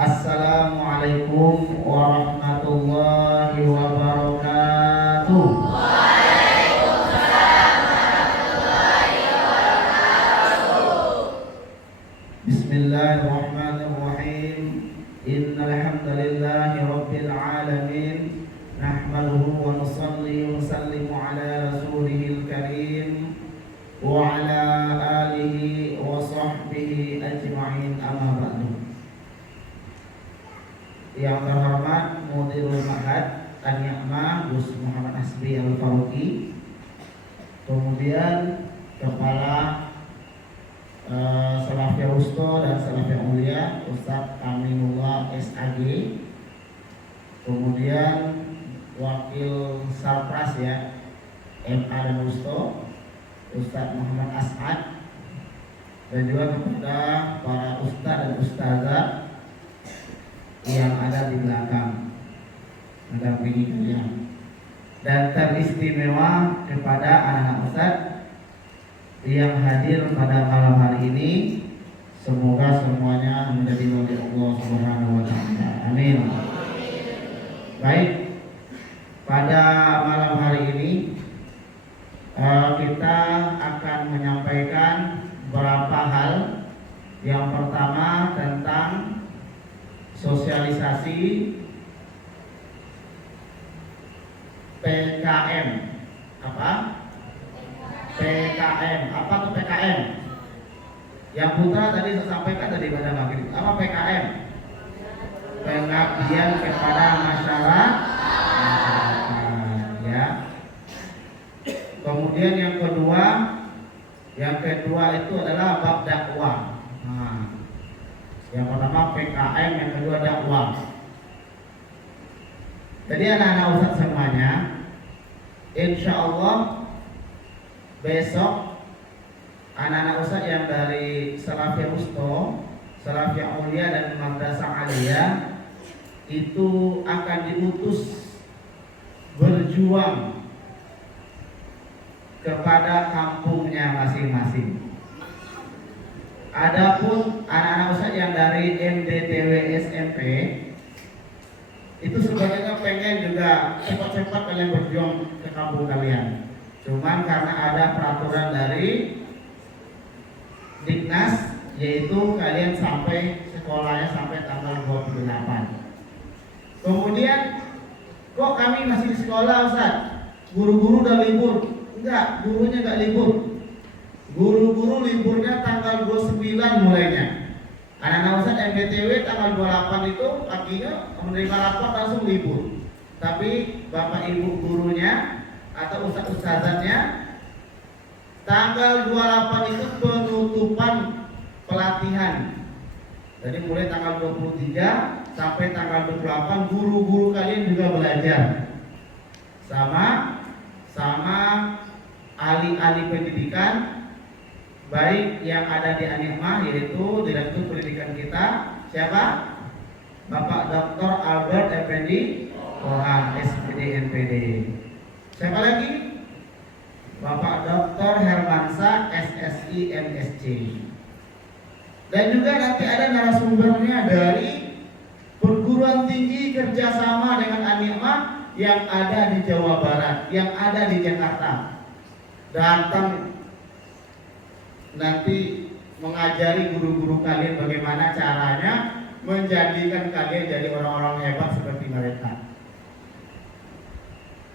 Assalamualaikum warahmatullahi wabarakatuh. Bismillahirrahmanirrahim. Innal hamdalillahi rabbil alamin. Nahmaduhu wa nusalli wa nusallimu ala rasulihil karim wa ala alihi wa sahbihi ajma'in, amma ba'du. Yang terhormat Mudirul Ma'had An-Ni'mah Gus Muhammad Hasbi Al-Faruqi, kemudian Kepala Salafiyah Wusta dan Salafiyah Mulia Ustadz Aminullah SAG, kemudian Wakil Salpras ya MA dan Wusta Ustadz Muhammad As'ad, dan juga kepada para ustadz dan ustazah yang ada di belakang mendampingi kalian, dan teristimewa kepada anak-anak ustadz yang hadir pada malam hari ini. Semoga semuanya menjadi wali Allah Subhanahu wa taala. Amin. Baik, pada malam hari ini kita akan menyampaikan beberapa hal. Yang pertama tentang sosialisasi PKM. Apa? PKM. Apa tuh PKM? Yang Putra tadi saya sampaikan tadi pada maghrib. Apa PKM? Pengabdian kepada masyarakat. Ya. Kemudian yang kedua itu adalah bab dakwah. Yang pertama PKM, yang kedua dakwah. Jadi anak-anak ustadz semuanya, insya Allah besok anak-anak ustadz yang dari Salafiyah Wusta, Salafiyah Mulia dan Madrasah Aliyah itu akan diutus berjuang kepada kampungnya masing-masing. Adapun anak-anak ustadz yang dari MDTW SMP itu sebenarnya pengen juga cepat-cepat kalian berjuang ke kampung kalian. Cuman karena ada peraturan dari Diknas, yaitu kalian sampai sekolahnya sampai tanggal 28. Kemudian kok kami masih di sekolah ustadz? Guru-guru udah libur. Enggak, gurunya enggak libur. Guru-guru liburnya tanggal 29 mulainya. Anak-anak ustadz MBTW tanggal 28 itu paginya menerima rapor langsung libur. Tapi bapak ibu gurunya atau ustadz ustazahnya tanggal 28 itu penutupan pelatihan. Jadi mulai tanggal 23 sampai tanggal 28 guru-guru kalian juga belajar sama ahli-ahli pendidikan, baik yang ada di An-Ni'mah, yaitu Direktur Pendidikan kita, siapa? Bapak Dr. Albert Effendi Pohan, SPD NPD. Siapa lagi? Bapak Dr. Hermansa, SSI MSc. Dan juga nanti ada narasumbernya dari perguruan tinggi kerjasama dengan An-Ni'mah yang ada di Jawa Barat, yang ada di Jakarta. Datang nanti mengajari guru-guru kalian bagaimana caranya menjadikan kalian jadi orang-orang hebat seperti mereka.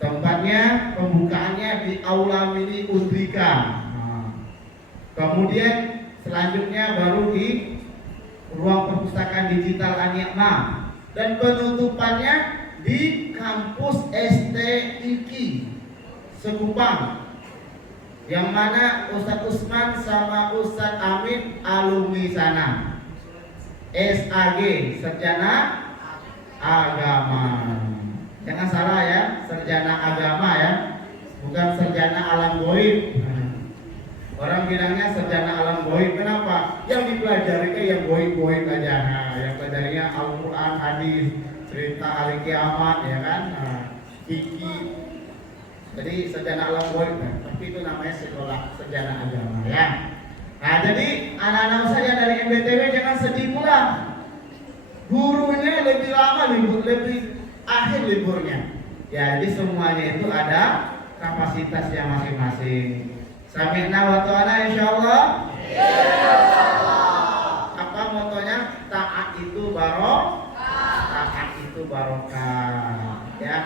Tempatnya, pembukaannya di Aula Mini Udrika. Kemudian selanjutnya baru di ruang perpustakaan digital An-Ni'mah, dan penutupannya di kampus STIKI Sekupang, yang mana Ustadz Usman sama Ustadz Amin alumni sana. SAG, Sarjana Agama. Jangan salah ya, sarjana agama ya, bukan sarjana alam goib. Orang bilangnya sarjana alam goib, kenapa? Yang dipelajari yang goib-goib aja. Yang pelajarinya Al-Quran, hadis, cerita hari kiamat, ya kan? Kiki. Jadi sarjana alam goib, tapi itu namanya sekolah sarjana agama ya. Nah, jadi anak-anak saya dari MBTW jangan sedih pula. gurunya lebih lama libur, lebih akhir liburnya. Ya, jadi semuanya itu ada kapasitasnya masing-masing. Sami'na wa ta'ana insyaallah. Apa motonya? Taat itu barokah. Ya.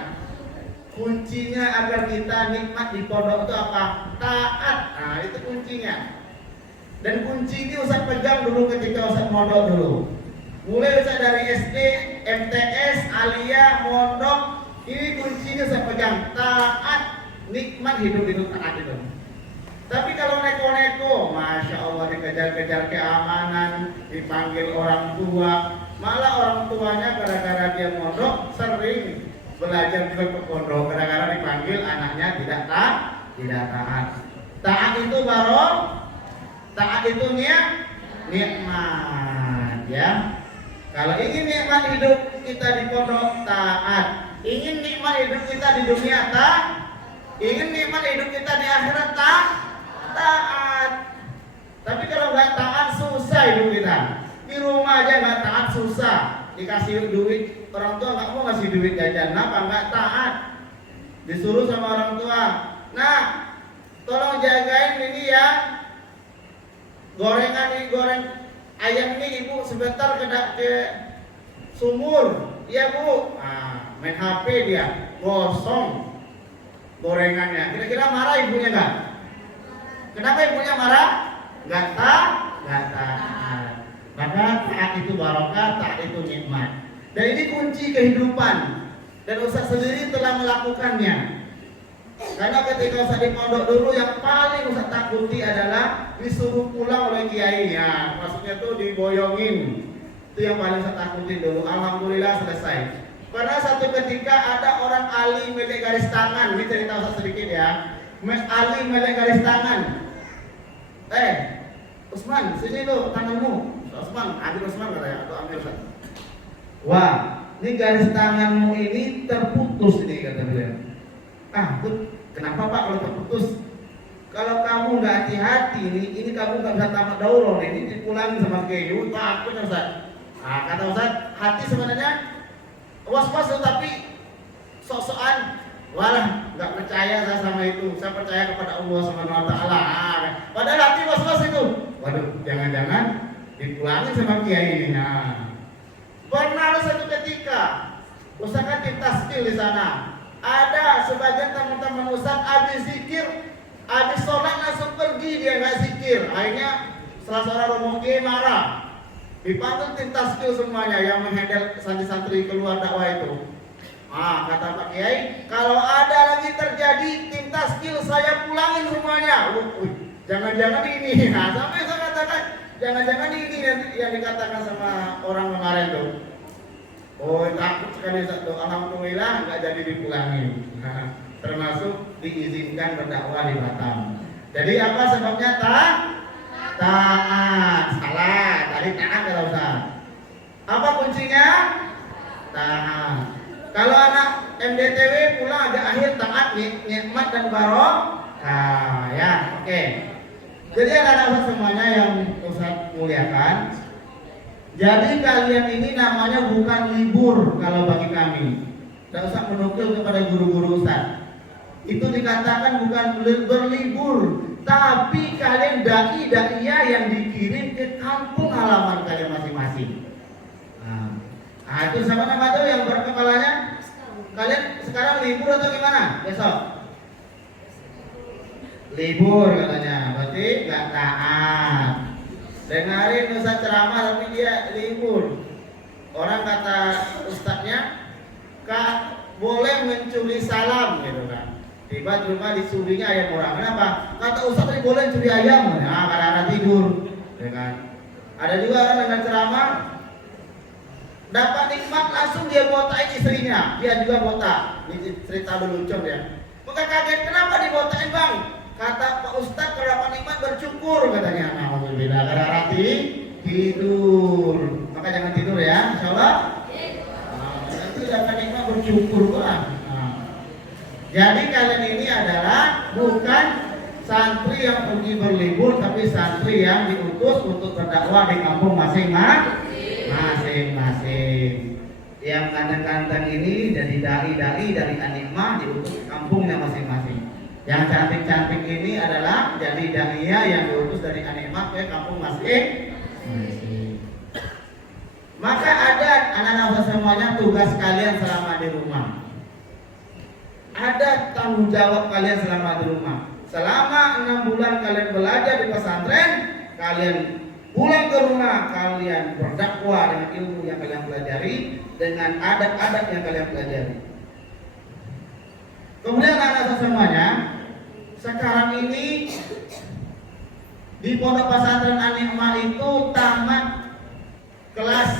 Kuncinya agar kita nikmat di pondok itu apa? Taat. Nah, itu kuncinya. Dan kunci ini Ustaz pegang dulu ketika Ustaz mondok dulu. Mulai Ustaz dari SD, MTS, Aliyah, mondok, ini kuncinya Ustaz pegang. Taat, nikmat hidup taat itu. Tapi kalau neko-neko, Masya Allah dikejar-kejar keamanan, dipanggil orang tua, malah orang tuanya gara-gara dia mondok sering belajar juga ke pondok, gara-gara dipanggil anaknya tidak taat. Taat itu taat itu nikmat, ya. Kalau ingin nikmat hidup kita di pondok, taat. Ingin nikmat hidup kita di dunia, ingin nikmat hidup kita di akhirat, taat. Tapi kalau nggak taat susah hidup kita. Di rumah aja nggak taat susah. Dikasih duit, orang tua nggak mau ngasih duit jajan, kenapa? Nggak taat. Disuruh sama orang tua, nah tolong jagain ini ya, gorengan ini, goreng ayam ini ibu sebentar ke sumur. Iya bu. Nah, main HP dia, gosong gorengannya. Kira-kira marah ibunya nggak? Kenapa ibunya marah? Nggak taat. Maka taat itu barokah, taat itu nikmat. Dan ini kunci kehidupan. Dan Ustaz sendiri telah melakukannya. Karena ketika Ustaz di pondok dulu, yang paling Ustaz takuti adalah disuruh pulang oleh kiainya. Maksudnya tuh diboyongin. Itu yang paling Ustaz takutin dulu. Alhamdulillah selesai. Karena satu ketika ada orang alim milik garis tangan. Ini cerita Ustaz sedikit ya. Alim milik garis tangan. Usman, sini lo tanganmu. Usman, ambil Usman katanya, atau ambil Ustaz. Wah, ini garis tanganmu ini terputus ini kata beliau. Tuh, kenapa Pak kalau terputus? Kalau kamu nggak hati-hati ini kamu nggak bisa tamat daurah, ini dipulangin sama kiai. Takut Ustaz. Kata Ustaz, hati sebenarnya was-was tapi sok-sokan. Walah, nggak percaya saya sama itu. Saya percaya kepada Allah Subhanahu wa taala. Padahal hati was-was itu. Waduh, jangan-jangan dipulangin sama kiai ini. Pernah satu ketika Ustaz kan tasbih di sana. Ada sebagian teman-teman Ustaz habis zikir, habis sholat langsung pergi, dia nggak zikir. Akhirnya salah seorang romo kiai marah. Dipanggil tim tasbih semuanya yang menghandle santri-santri keluar dakwah itu. Kata Pak Kiai, kalau ada lagi terjadi tim tasbih saya pulangin semuanya. Jangan-jangan ini. Sampai saya katakan, jangan-jangan ini yang dikatakan sama orang kemarin tuh. Takut sekali satu. Alhamdulillah nggak jadi dipulangin. Termasuk diizinkan berdakwah di Batam. Jadi apa sebabnya? Taat. Salah. Tadi taat kalau Ustaz. Apa kuncinya? Taat. Kalau anak MDTW pulang agak akhir, taat, nikmat dan barokah. Ya, oke. Jadi anak-anak semuanya yang Ustaz muliakan. Jadi kalian ini namanya bukan libur kalau bagi kami. Tidak usah menukil kepada guru-guru Ustaz. Itu dikatakan bukan berlibur, tapi kalian dai-daiyah yang dikirim ke kampung halaman kalian masing-masing. Itu sama nama tuh yang berkepalanya. Kalian sekarang libur atau gimana? Besok libur katanya, berarti gak taat. Dengarin Ustaz ceramah tapi dia libur. Orang kata ustadznya, Kak boleh mencuri salam gitu kan. Tiba di rumah dicurinya ayam orang. Kenapa? Kata ustadz tadi boleh curi ayam. Karena tidur, ya kan. Ada juga orang dengan ceramah dapat nikmat langsung dia botakin istrinya. Dia juga botak. Ini cerita lelucon ya. Maka kaget, kenapa dibotakin bang? Kata Pak Ustadz kalau dapat nikmat bersyukur katanya. Alhamdulillah. Gara-gara tidur. Maka jangan tidur ya, insyaallah. Nanti dapat nikmat bersyukur lah. Jadi kalian ini adalah bukan santri yang pergi berlibur, tapi santri yang diutus untuk berdakwah di kampung masing-masing. masing-masing. Yang ganteng-ganteng ini jadi dai-dai dari An-Ni'mah diutus ke kampungnya masing-masing. Yang cantik-cantik ini adalah jadi dai-nya yang diutus dari An-Ni'mah ke kampung masing-masing. Maka ada anak-anak semuanya tugas kalian selama di rumah. Ada tanggung jawab kalian selama di rumah. Selama 6 bulan kalian belajar di pesantren, kalian pulang ke rumah, kalian berdakwah dengan ilmu yang kalian pelajari, dengan adat-adat yang kalian pelajari. Kemudian anak-anak semuanya, sekarang ini di Pondok Pesantren An-Ni'mah itu tamat kelas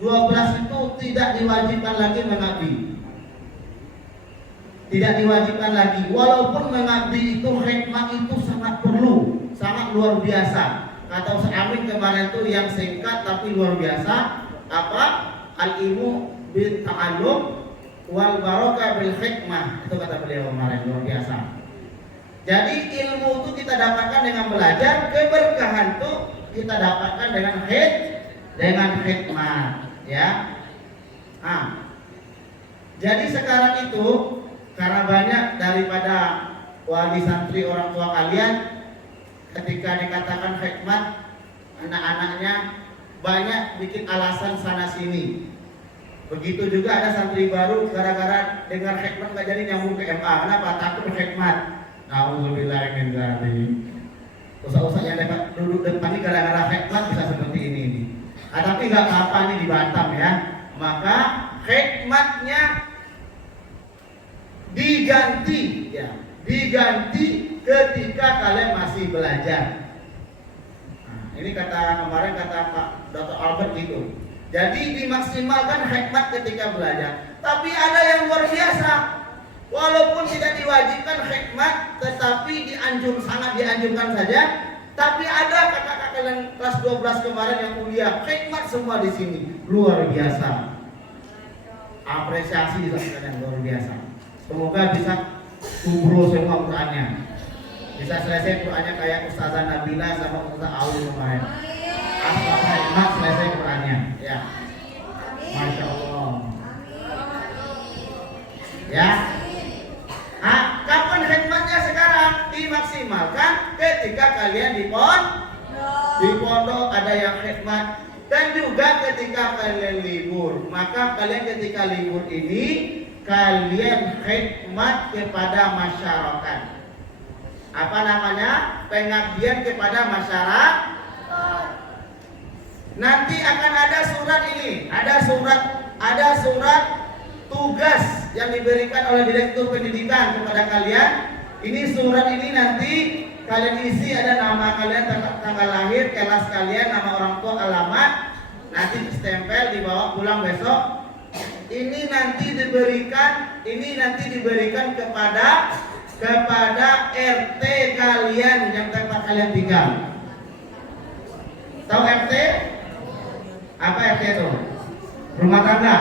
12 itu tidak diwajibkan lagi mengabdi. Tidak diwajibkan lagi, walaupun mengabdi itu hikmah itu sangat perlu, sangat luar biasa. Kata Ustaz Amin kemarin itu yang singkat tapi luar biasa. Apa? Al-ilmu bil ta'allum wal barakah bil hikmah. Itu kata beliau kemarin, luar biasa. Jadi ilmu itu kita dapatkan dengan belajar, keberkahan itu kita dapatkan dengan hikmah, ya. Jadi sekarang itu karena banyak daripada wali santri orang tua kalian ketika dikatakan hikmat, anak-anaknya banyak bikin alasan sana sini. Begitu juga ada santri baru gara-gara dengar hikmat nggak jadi nyambung ke MA. Kenapa? Takut hikmat. Alhamdulillah min dzalik. Usah-usah yang duduk depan ini gara-gara hikmat bisa seperti ini. Tapi nggak apa-apa nih di Batam ya. Maka hikmatnya diganti ya, diganti ketika kalian masih belajar. Ini kemarin kata Pak Dr. Albert gitu. Jadi dimaksimalkan hikmat ketika belajar. Tapi ada yang luar biasa. Walaupun tidak diwajibkan hikmat, tetapi sangat dianjurkan saja. Tapi ada kakak-kakak kalian kelas 12 kemarin yang kuliah, hikmat semua di sini. Luar biasa. Apresiasi yang luar biasa. Semoga bisa kubro semua Qurannya. Bisa selesai Qurannya kayak Ustazah Nabila sama Ustazah Aul kemarin. Asal hikmat selesai Qurannya, ya. Masya Allah. Ya. Kapan hikmatnya sekarang? Dimaksimalkan ketika kalian di pondok ada yang hikmat, dan juga ketika kalian libur. Maka kalian ketika libur ini kalian hikmat kepada masyarakat. Apa namanya? Pengabdian kepada masyarakat. Nanti akan ada surat ini, ada surat tugas yang diberikan oleh Direktur Pendidikan kepada kalian. Ini surat ini nanti kalian isi, ada nama kalian, tanggal lahir, kelas kalian, nama orang tua, alamat. Nanti stempel dibawa pulang besok. Ini nanti diberikan kepada RT kalian yang tempat kalian tinggal. Tahu RT? Apa RT itu? Rumah tangga.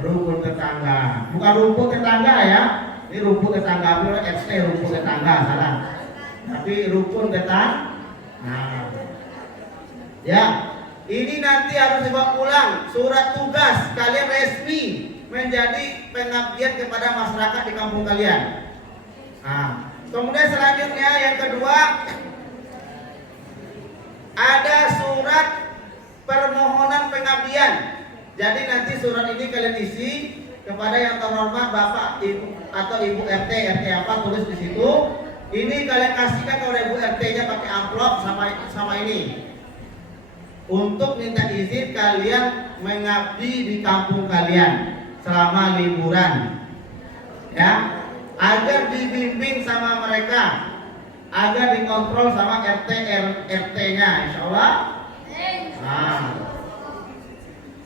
Rukun tetangga. Bukan rumput tetangga ya. Ini rumput tetangga, bukan RT rumput tetangga, salah. Tapi rukun tetangga. Nah. Ya. Ini nanti harus dibawa pulang, surat tugas kalian resmi menjadi pengabdian kepada masyarakat di kampung kalian. Kemudian selanjutnya yang kedua, ada surat permohonan pengabdian. Jadi nanti surat ini kalian isi kepada yang terhormat Bapak Ibu atau Ibu RT apa, tulis di situ. Ini kalian kasihkan kepada Ibu RT-nya pakai amplop sama ini. Untuk minta izin kalian mengabdi di kampung kalian selama liburan, ya, agar dibimbing sama mereka, agar dikontrol sama RT-nya, insya Allah.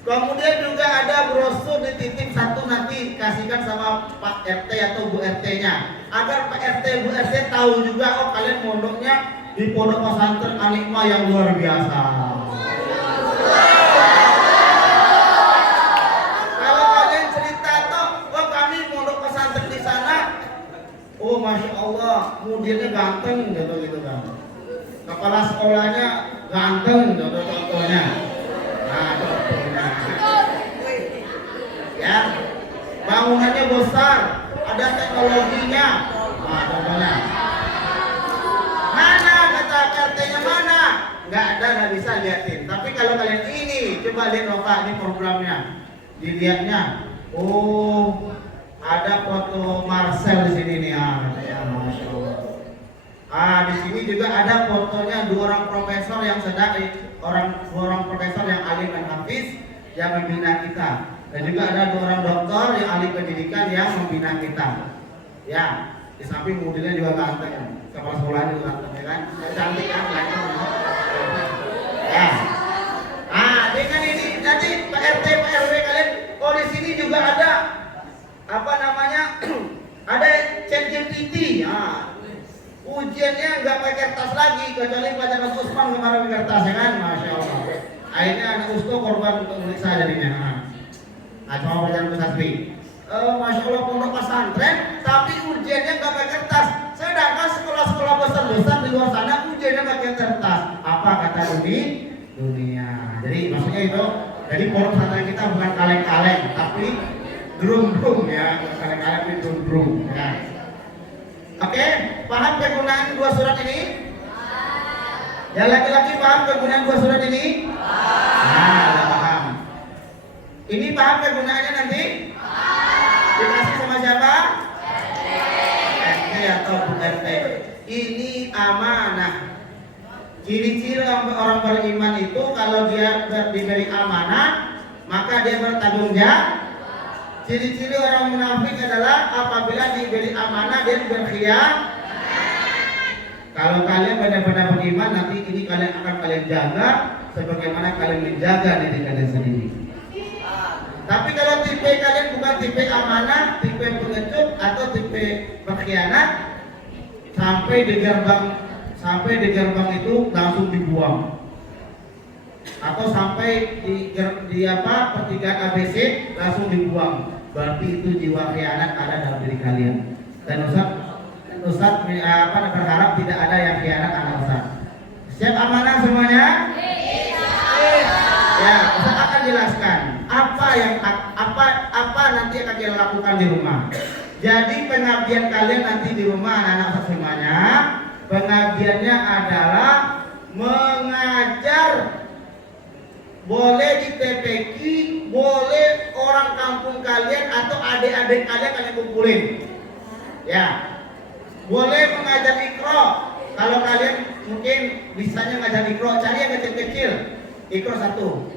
Kemudian juga ada brosur dititip satu, nanti kasihkan sama Pak RT atau Bu RT-nya, agar Pak RT Bu RT tahu juga, oh kalian mondoknya di Pondok Pesantren An-Ni'mah yang luar biasa. Kalau kalian cerita toh, oh kami mondok pesantren di sana, oh masya Allah, mudirnya ganteng, gitu kan. Kepala sekolahnya ganteng, contohnya. besar, ada teknologinya. Nah, contohnya. Mana kata RT-nya mana? Nggak ada, nggak bisa liatin. Tapi kalau kalian ini, coba lihat Nova, ini programnya. Dilihatnya, oh ada foto Marcel di sini nih, ya, Masya Allah. Di sini juga ada fotonya dua orang profesor yang sedang dua orang profesor yang alim dan hafiz yang membina kita. Dan juga ada dua orang dokter yang ahli pendidikan yang membina kita. Ya, di samping modelnya juga ganteng. Kepala sekolahnya juga ganteng, ya kan? Cantik kan? Ya. Dengan ini nanti Pak RT, Pak RW kalian, oh di sini juga ada apa namanya? Ada ChatGPT. Ujiannya nggak pakai kertas lagi, kecuali baca Mas Usman kemarin pakai kertas, ya kan? Masya Allah. Akhirnya anak Usto korban untuk memeriksa jadinya. Coba baca Mas Asri. Masya Allah, pondok pesantren, tapi ujiannya nggak pakai kertas. Sedangkan sekolah-sekolah besar-besar di luar sana ujiannya pakai kertas. Apa kata dunia? Jadi maksudnya itu, jadi pondok pesantren kita bukan kaleng-kaleng, tapi drum-drum ya, kaleng-kaleng itu drum-drum. Ya. Oke, paham kegunaan dua surat ini? Yang laki-laki paham kegunaan dua surat ini? Nah, paham. Ini paham kegunaannya nanti? Dikasih sama siapa? RT atau Bu RT. Ini amanah. Ciri-ciri orang beriman itu kalau dia diberi amanah, maka dia bertanggung jawab. Ciri-ciri orang munafik adalah apabila diberi amanah dia berkhianat. Kalau kalian benar-benar beriman, nanti ini kalian akan jaga sebagaimana kalian menjaga diri kalian sendiri. Tapi kalau tipe kalian bukan tipe amanah, tipe pengecut atau tipe berkhianat, sampai di gerbang itu langsung dibuang. Atau sampai di pertigaan ABC langsung dibuang. Berarti itu jiwa khianat ada dalam diri kalian. Dan Ustaz berharap tidak ada yang khianat anak Ustaz. Siap amanah semuanya? Ya, Ustaz akan jelaskan apa nanti akan kita lakukan di rumah. Jadi pengabdian kalian nanti di rumah anak-anak Ustaz semuanya, pengabdiannya adalah mengajar. Boleh di TPQ, boleh orang kampung kalian atau adik-adik kalian kumpulin. Ya. Boleh mengajar Iqra. Kalau kalian mungkin bisanya ngajar Iqra, cari yang kecil-kecil. Iqra 1.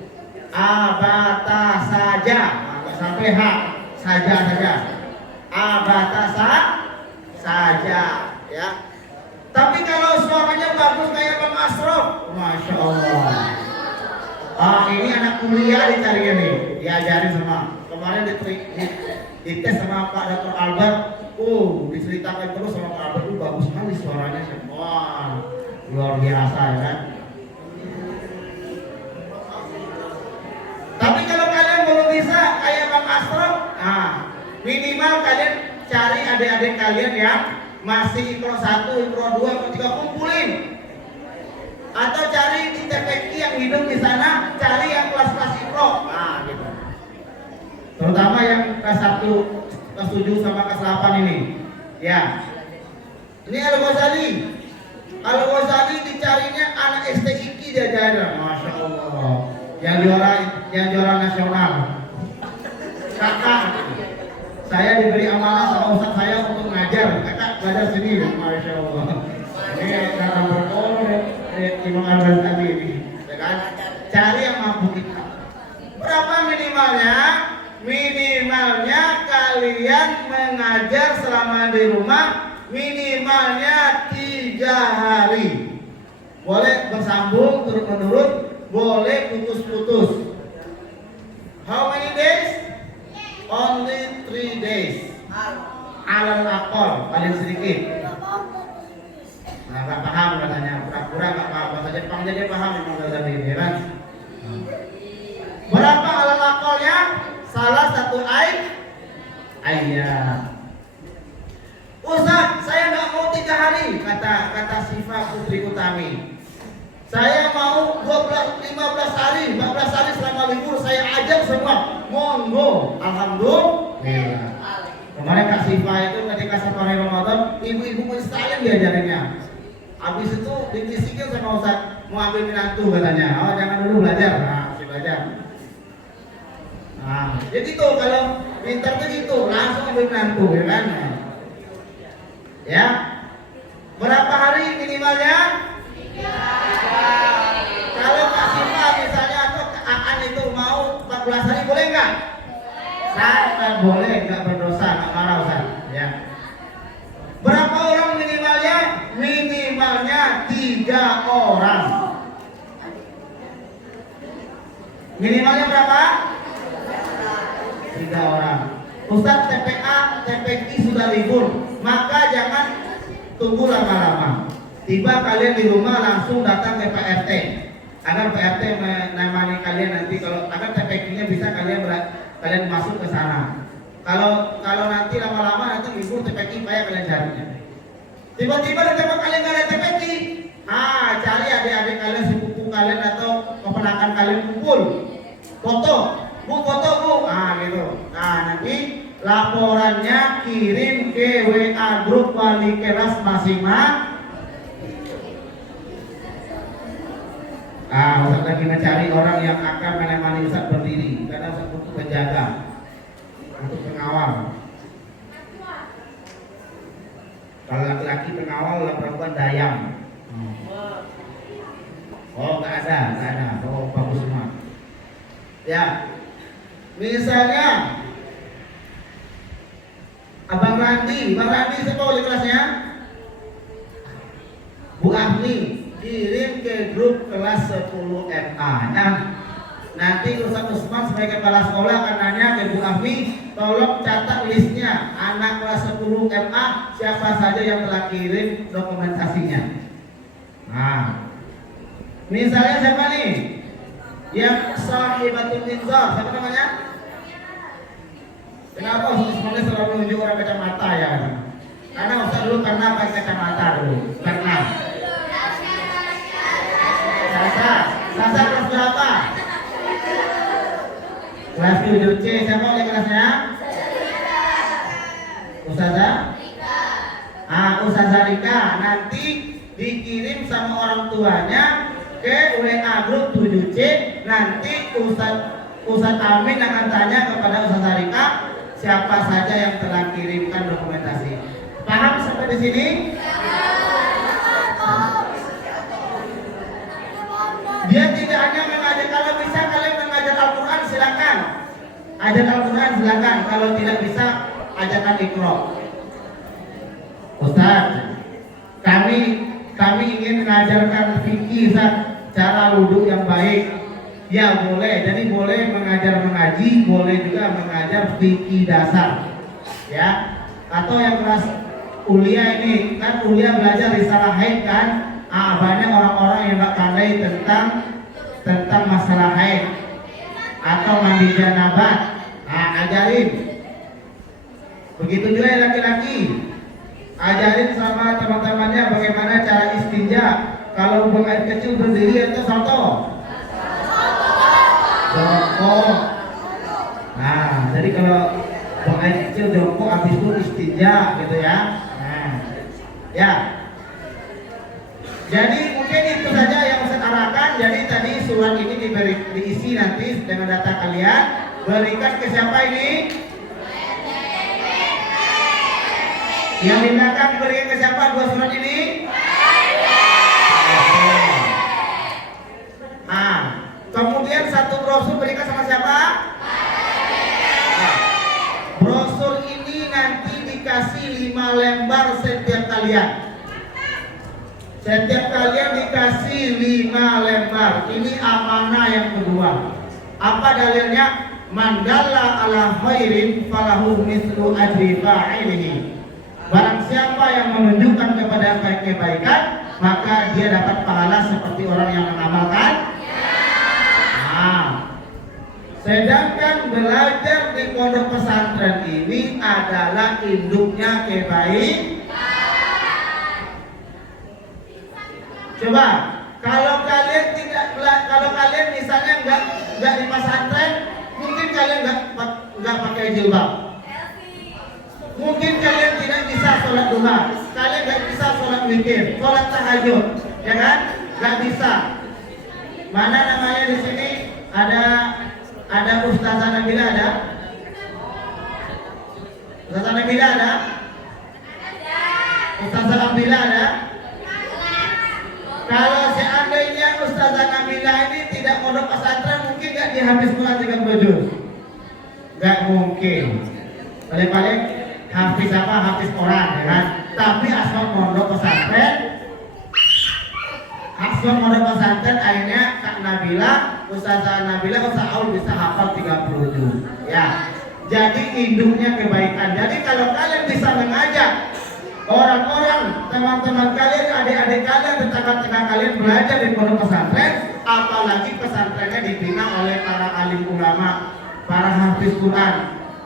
Abata saja. Sampai H. Saja. Abata saja, ya. Tapi kalau suaranya bagus kayak Bang Asrof, Masya Allah. Ini anak kuliah dicari nih, diajarin sama. Kemarin dites sama Pak Dr. Albert. Diceritakan terus sama Pak Albert itu bagus sekali suaranya. Wah, luar biasa ya kan. Tapi kalau kalian belum bisa kayak Bang Asrof, minimal kalian cari adik-adik kalian yang masih Iqra 1, Iqra 2, Iqra 3 kumpulin. Atau cari di TPQ yang hidup di sana, cari yang kelas-kelas Iqra. Gitu. Terutama yang kelas 1, kelas 7 sama kelas 8 ini. Ya. Ini Al-Ghazali. Al-Ghazali dicarinya anak STIQ diajarin. Masya Allah. Yang juara nasional. Kakak, saya diberi amanah sama ustaz saya untuk ngajar. Kakak belajar sini. Masya Allah. Ini cara berkorban Imam Al-Ghazali ini, ya kan? Cari yang mampu kita. Berapa minimalnya? Minimalnya kalian mengajar selama di rumah minimalnya 3 hari. Boleh bersambung turun-menurun, boleh putus-putus. How many days? Only 3 days. Alal aqal, paling sedikit. Nggak paham katanya, pura-pura nggak paham bahasa Jepang aja dia paham memang Ghazali ini, ya kan? Berapa alal aqalnya? Salah satu ayat. Ustaz, saya nggak mau 3 hari, kata Siva Putri Utami. Saya mau 15 hari, 14 hari selama libur saya ajar semua. Monggo, alhamdulillah. Kemarin Kak Siva itu ketika safari Ramadan, ibu-ibu Instagram diajarinnya. Habis itu dibisikin sama Ustaz, mau ambil menantu katanya. Oh jangan dulu belajar, nah masih belajar. Nah, jadi tuh kalau pintar tuh gitu, langsung ambil menantu, ya kan? Ya, berapa hari minimalnya? 3. Kalau Kak Siva misalnya atau Kak Aan itu mau 14 hari boleh nggak? Sangat boleh, nggak berdosa, nggak marah Ustaz. Ya. Berapa orang minimalnya? Minimalnya 3 orang. Minimalnya berapa? 3 orang. Ustaz TPA, TPQ sudah libur, maka jangan tunggu lama-lama. Tiba kalian di rumah langsung datang ke Pak RT, agar Pak RT menemani kalian nanti kalau agar TPQ-nya bisa kalian masuk ke sana. Kalau nanti lama-lama nanti libur TPQ payah kalian carinya. Tiba-tiba di tempat kalian nggak ada TPQ, cari adik-adik kalian, sepupu kalian atau keponakan kalian kumpul, foto, foto bu, gitu. Nah nanti laporannya kirim ke WA grup wali kelas masing-masing. Ustaz lagi mencari orang yang akan menemani Ustaz berdiri, karena Ustaz butuh penjaga, untuk pengawal. Kalau laki-laki pengawal, kalau perempuan dayang. Oh nggak ada. Oh bagus semua. Ya, misalnya Bang Randi siapa wali kelasnya? Bu Ahli, kirim ke grup kelas 10 MA. Nanti Ustaz Usman sebagai kepala sekolah akan nanya ke Bu Ahli, tolong catat listnya anak kelas 10 MA siapa saja yang telah kirim dokumentasinya. Nah, misalnya siapa nih? Yang sahibatul minzar, siapa namanya? Kenapa Ustaz Usman selalu menunjuk orang kacamata ya? Karena Ustaz dulu pernah pakai kacamata dulu, pernah. Sasa kelas berapa? Kelas 7C, siapa oleh kelasnya? Ustazah? Ustazah Rika nanti dikirim sama orang tuanya ke WA grup 7C. Nanti Ustaz Amin akan tanya kepada Ustazah Rika siapa saja yang telah kirimkan dokumentasi. Paham sampai di sini? Dia tidak hanya mengajar, kalau bisa kalian mengajar Al-Quran silakan. Ajar Al-Quran silakan, kalau tidak bisa ajarkan Iqra. Ustaz, kami ingin mengajarkan fikih cara wudhu yang baik. Ya boleh, jadi boleh mengajar mengaji, boleh juga mengajar fikih dasar. Ya, atau yang kelas kuliah ini, kan kuliah belajar risalah haid kan? Banyak orang-orang yang nggak pandai tentang masalah haid atau mandi janabah. Ajarin. Begitu juga yang laki-laki, ajarin sama teman-temannya bagaimana cara istinja. Kalau buang air kecil berdiri atau salto? Jongkok. Jadi kalau buang air kecil jongkok, habis itu istinja gitu ya. Ya. Jadi mungkin itu saja yang saya arahkan. Jadi tadi surat ini diisi nanti dengan data kalian. Berikan ke siapa ini? Yang mintakan berikan ke siapa 2 surat ini? Kemudian 1 brosur berikan sama siapa? Brosur ini nanti dikasih 5 lembar setiap kalian. Setiap kalian dikasih 5 lembar. Ini amanah yang kedua. Apa dalilnya? Man dalla ala khairin falahu mislu ajri fa'ilihi. Barang siapa yang menunjukkan kepada kebaikan, maka dia dapat pahala seperti orang yang mengamalkan. Sedangkan belajar di pondok pesantren ini adalah induknya kebaikan. Coba kalau kalian misalnya nggak di pesantren, mungkin kalian nggak pakai jilbab. zikir, sholat tahajud, ya kan? Gak bisa. Mana namanya di sini? Ada Ustazah Nabila ada? Ustazah Nabila ada? Ustazah Nabila ada? Kalau seandainya Ustazah Nabila ini tidak pondok pesantren, mungkin gak dia habis Quran 30 juz? Gak mungkin. Paling-paling hafiz apa? Hafiz Quran, ya kan? Tapi asal pondok pesantren, akhirnya Kak Nabila, Ustazah Nabila, Ustaz Aul bisa hafal 30 juz. Ya. Jadi induknya kebaikan. Jadi kalau kalian bisa mengajak orang-orang, teman-teman kalian, adik-adik kalian, tetangga-tetangga kalian belajar di pondok pesantren, apalagi pesantrennya dibina oleh para alim ulama, para hafiz Quran,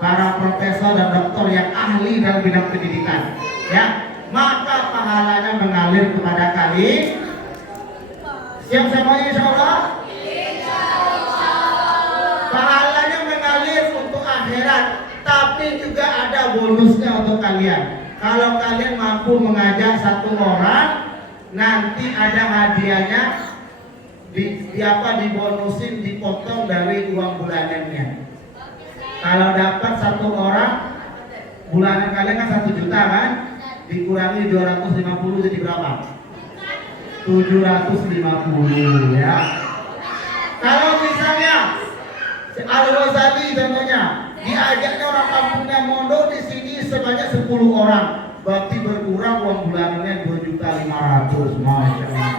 para profesor dan doktor yang ahli dalam bidang pendidikan, ya, maka pahalanya mengalir kepada kalian. Siap semuanya insya Allah? Pahalanya mengalir untuk akhirat, tapi juga ada bonusnya untuk kalian. Kalau kalian mampu mengajak satu orang, nanti ada hadiahnya, dibonusin, dipotong dari uang bulanannya. Kalau dapat satu orang, bulanan kalian kan 1 juta kan, dikurangi 250 jadi berapa? 750 ya. Kalau misalnya Al-Ghazali contohnya diajaknya orang kampungnya mondok di sini sebanyak 10 orang, berarti berkurang uang bulanannya 2.500.000. Masya Allah.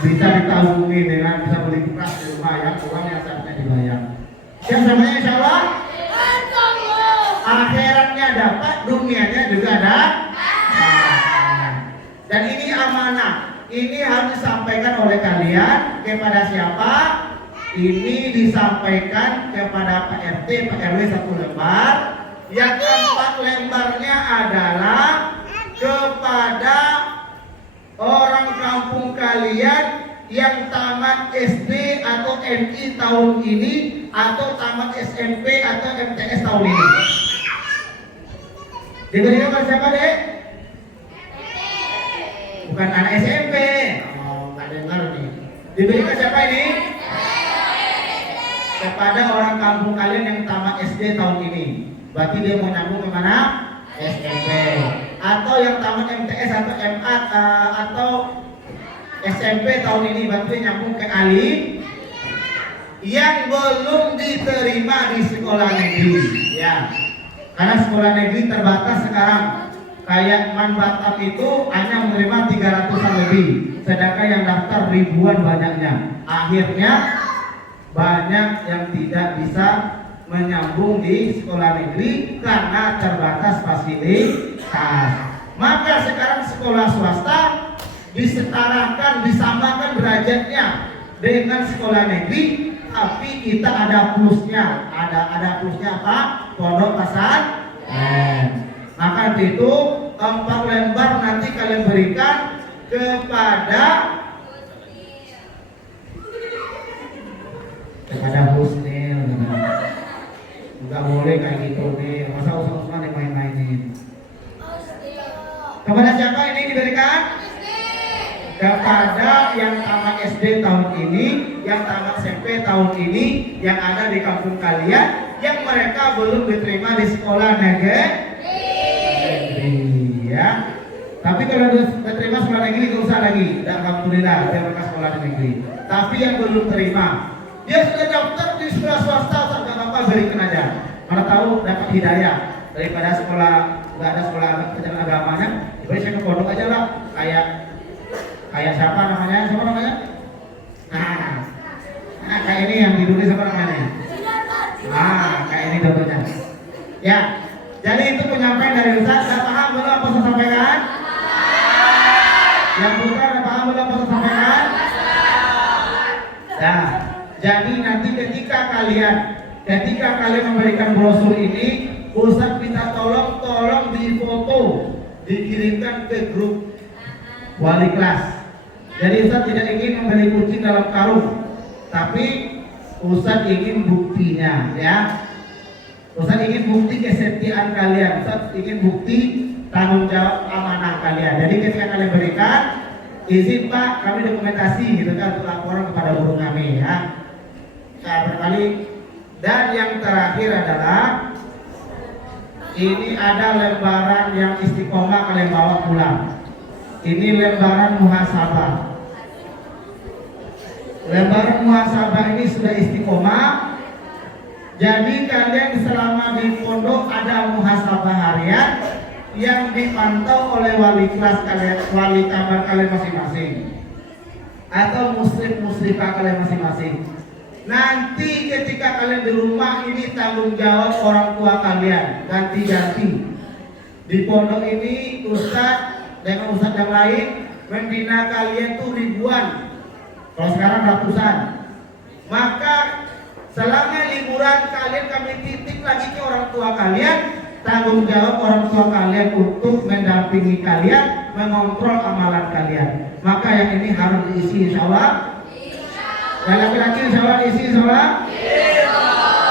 Bisa ditabungi dengan bisa beli beras di rumah ya, uang yang seharusnya dibayar. Yang semuanya insya Allah akhiratnya dapat, dunianya juga ada. Dan ini amanah. Ini harus disampaikan oleh kalian kepada siapa? Ini disampaikan kepada Pak RT, Pak RW 1 lembar. Yang 4 lembarnya adalah kepada orang kampung kalian yang tamat SD atau MI tahun ini, atau tamat SMP atau MTS tahun ini. Diberikan kepada siapa, Dek? Bukan anak SMP. Oh, nggak dengar nih. Diberikan siapa ini? Kepada orang kampung kalian yang tamat SD tahun ini. Berarti dia mau nyambung kemana? SMP. Atau yang tamat MTS atau MA atau SMP tahun ini, berarti dia nyambung ke Ali. Yang belum diterima di sekolah negeri, ya. Karena sekolah negeri terbatas sekarang. Kayak Man Batam itu hanya menerima 300-an lebih, sedangkan yang daftar ribuan banyaknya. Akhirnya banyak yang tidak bisa menyambung di sekolah negeri karena terbatas fasilitas. Maka sekarang sekolah swasta disetarakan, disamakan derajatnya dengan sekolah negeri, tapi kita ada plusnya. Ada plusnya apa? Pondok pesantren. Maka itu 4 lembar nanti kalian berikan kepada Husnil. Enggak boleh kayak gitu nih. Masa Usman yang main-mainin. Kepada siapa ini diberikan? Kepada yang tamat SD tahun ini, yang tamat SMP tahun ini, yang ada di kampung kalian, yang mereka belum diterima di sekolah negeri. Ya. Tapi kalau diterima sekolah negeri nggak usah lagi. Dan alhamdulillah dia mereka sekolah negeri. Tapi yang belum terima, dia sudah daftar di sekolah swasta, nggak apa-apa, berikan aja. Mana tahu dapat hidayah daripada sekolah nggak ada sekolah ajaran agamanya, beri saya ke pondok aja lah. Kayak siapa namanya? Nah, kayak ini yang ditulis apa namanya? Kayak ini contohnya. Ya. Jadi itu penyampaian dari Ustaz. Sudah paham belum apa saya sampaikan? Yang bukan ada paham belum apa saya sampaikan? Nah, jadi nanti ketika kalian memberikan brosur ini, Ustaz minta tolong difoto, dikirimkan ke grup wali kelas. Jadi Ustaz tidak ingin membeli kucing dalam karung, tapi Ustaz ingin buktinya, ya. Ustaz ingin bukti kesetiaan kalian. Ustaz ingin bukti tanggung jawab amanah kalian. Jadi ketika kalian berikan izin Pak, kami dokumentasi gitu kan untuk laporan kepada guru kami ya. Barangkali. Dan yang terakhir adalah ini ada lembaran yang istiqomah kalian bawa pulang. Ini lembaran muhasabah. Lembaran muhasabah ini sudah istiqomah. Jadi kalian selama di pondok ada muhasabah harian yang dipantau oleh wali kelas kalian, wali kamar kalian masing-masing, atau muslimah kalian masing-masing. Nanti ketika kalian di rumah ini tanggung jawab orang tua kalian ganti-ganti. Di pondok ini ustadz dengan ustadz yang lain membina kalian tuh ribuan, kalau sekarang ratusan. Maka selama liburan kalian kami titip lagi ke orang tua kalian, tanggung jawab orang tua kalian untuk mendampingi kalian, mengontrol amalan kalian. Maka yang ini harus diisi insya Allah. Dan laki-laki insya Allah diisi insya Allah.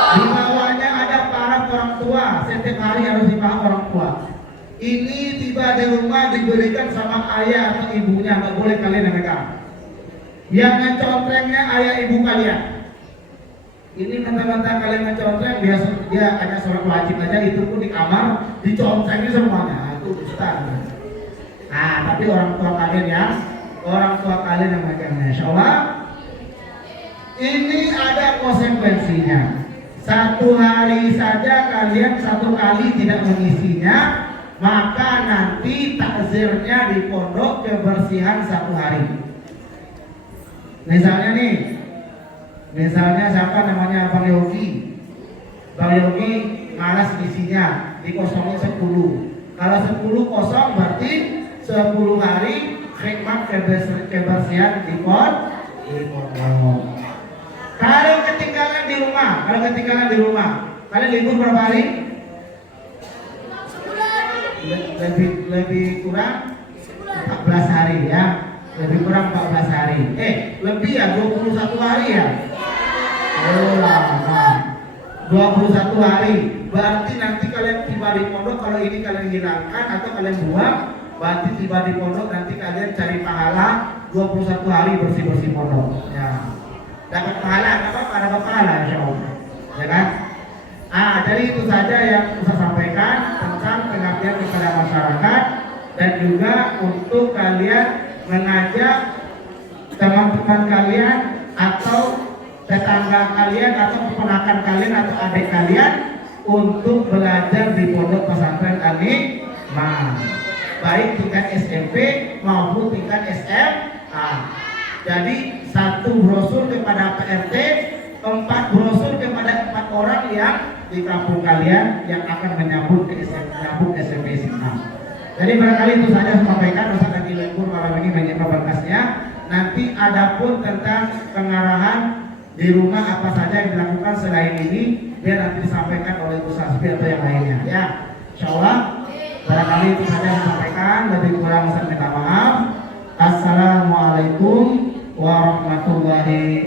Di bawahnya ada para orang tua, setiap hari harus dipaham orang tua. Ini tiba di rumah diberikan sama ayah atau ibunya, nggak boleh kalian yang megang. Yang mencontrengnya ayah ibu kalian. Ini mentah-mentah kalian mencontreng, dia hanya sholat wajib aja, itu pun di kamar dicontrengnya semuanya. Nah, itu ustaz. Nah, tapi orang tua kalian yang megangnya. Insya Allah ini ada konsekuensinya. Satu hari saja kalian satu kali tidak mengisinya, maka nanti takzirnya di pondok kebersihan satu hari. Misalnya siapa namanya Bang Yogi. Bang Yogi malas isinya, dikosongin 10. Kalau 10 kosong berarti 10 hari khidmat kebersihan di pondok. Kalau ketinggalan di rumah, kalian libur berapa hari? Lebih kurang 14 hari ya. Lebih kurang 14 hari. Lebih ya 21 hari ya. Oh lama. 21 hari. Berarti nanti kalian tiba di pondok, kalau ini kalian hilangkan atau kalian buang, berarti tiba di pondok nanti kalian cari pahala 21 hari bersih-bersih pondok. Ya. Dapat pahala, dapat pahala insyaallah. Ya kan? Jadi itu saja yang saya sampaikan tentang pengabdian kepada masyarakat, dan juga untuk kalian mengajak teman-teman kalian atau tetangga kalian atau keponakan kalian atau adik kalian untuk belajar di pondok pesantren Al-Hikmah, baik tingkat SMP maupun tingkat SMA. Jadi 1 brosur kepada PRT, 4 brosur kepada 4 orang yang di kampung kalian yang akan menyambut ke SMP SMA. Jadi barangkali itu saja saya sampaikan. Ustaz lagi libur malam ini banyak berkasnya. Nanti adapun tentang pengarahan di rumah apa saja yang dilakukan selain ini, biar nanti disampaikan oleh Ibu Sasbi atau yang lainnya. Ya, insyaallah barangkali itu saja yang saya sampaikan. Lebih kurang saya minta maaf. Assalamualaikum warahmatullahi